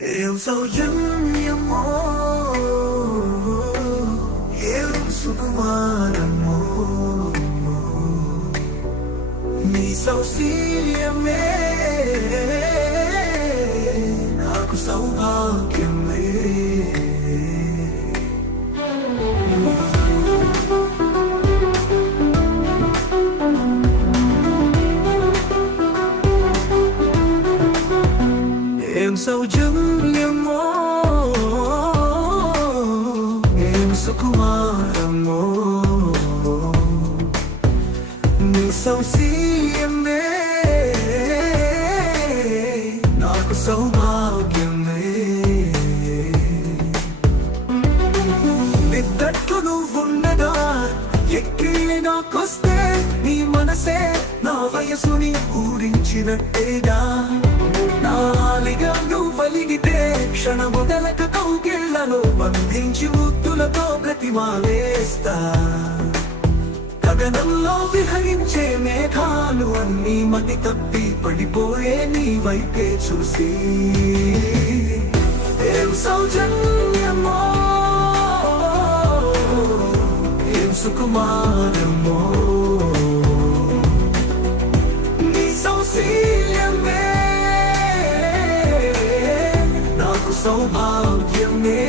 ఏం సౌజన్యమో ఏం సుకుమారమో నీ సౌశీల్యమే నాకు సౌభాగ్యమే ఏం సౌజన్యమో ఏం సుకుమారమో నీ సౌశీల్యమే నాకు సౌభాగ్యమే నిద్దట్లు నువ్వున్నదా ఎక్కి నాకొస్తే నీ మనసే నా వయసుని ఊరించినట్టేగా నాలిగా నువ్వలిగితే క్షణ మొదలక కౌగిళ్లలో బంధించి ముద్దులతో ప్రతిమాలేస్తా గగనంలో విహరించే మేఘాలు అన్నీ మతి తప్పి పడిపోయే నీ వైపే చూసి ఏం సౌజన్యమో ఏం సుకుమారమో నీ సౌశీల్యమే నాకు సౌభాగ్యమే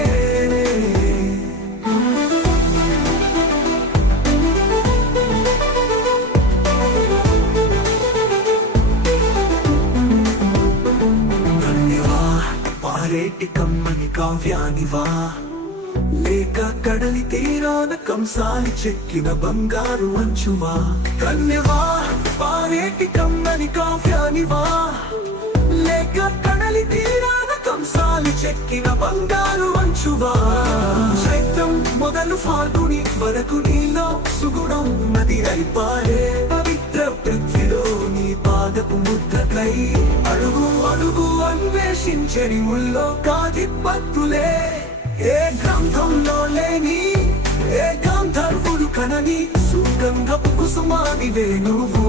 పారేటి కమ్మని కావ్యానివా లేక కడలి తీరాన కంసాలి చెక్కిన బంగారు అంచువా కన్యవా పారేటి కమ్మని కావ్యానివా లేక కడలి తీరాన కంసాలి చెక్కిన బంగారు అంచువా చైత్రం మొదలు ఫాల్గుని వరకు నీలో సుగుణం నది అయిపారే పవిత్ర పృథ్వీలో నీ పాదపు ముద్రకై అడుగు అడుగు అన్వేషించని ముల్లో కాదిపత్తులే ఏ గ్రంథంలో లేని ఏ గాంధర్వుడు కనని సుగంధపు కుసుమానివే నువ్వు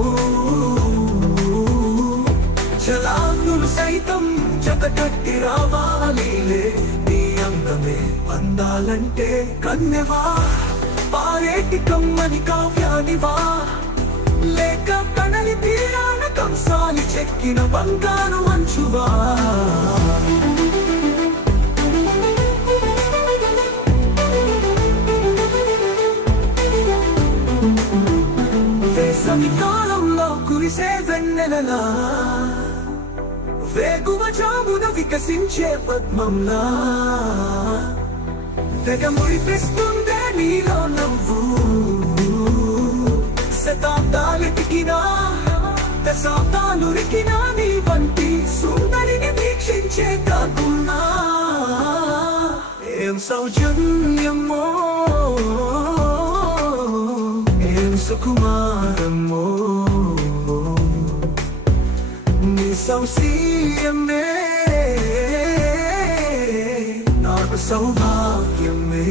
జలాగ్నులు సైతం జతకట్టి రావాలిలే నీ అందమే అందాలంటే కన్యవా పారేటి కమ్మని కావ్యానివా లేక కడలి తీరాన కంసాలి చెక్కిన బంగారు అంచువా వేసవి కాలంలో కురిసే వెన్నెలలా వేగువ జామున వికసించే పద్మంలా తెగ ముడిపిస్తుందే నీలో నవ్వు శతాబ్దాలెతికినా దశాబ్దాలురికినా నీ వంటి సుందరిని వీక్షించే కాకున్నా ఏం సౌజన్యమో ఏం సుకుమారమో నీ సౌశీల్యమే నాకు సౌభాగ్యమే